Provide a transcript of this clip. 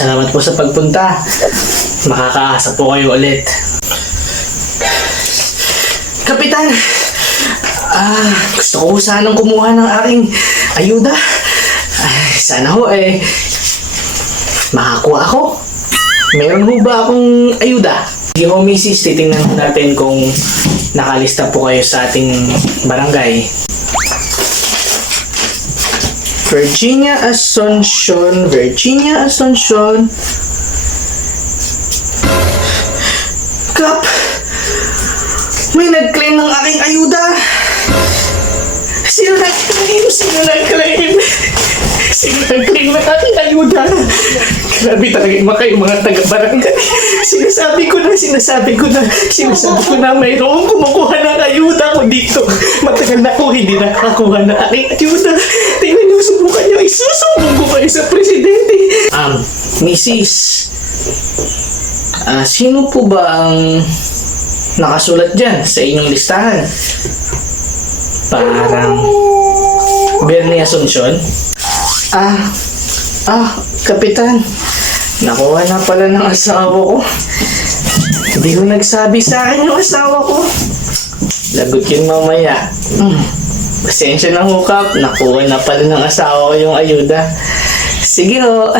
Salamat po sa pagpunta. Makakaasa po kayo ulit. Kapitan! Gusto ko sanang kumuha ng aking ayuda. Sana ho makakuha ako. Meron ho ba akong ayuda? Sige ho, misis, titingnan natin kung nakalista po kayo sa ating barangay. Virginia Asuncion. Kap! May nag-claim ng aking ayuda! Sino nag-claim ng aking ayuda? Grabe talaga yung mga taga-barangay. Sinasabi ko na mayroong kumukuha ng ayuda ko dito. Matagal na ako hindi nakakuha ng aking ayuda. Tingnan niyo, subukan niyo. Isusumbong ko kayo sa presidente. Mrs. Sino po ba ang nakasulat dyan sa inyong listahan? Parang Bernie Asuncion? Kapitan. Nakuha na pala ng asawa ko. Hindi ko nagsabi sa akin yung asawa ko. Lagot yun mamaya. Pasensya na ho, Kap. Nakuha na pala ng asawa ko yung ayuda. Sige ho.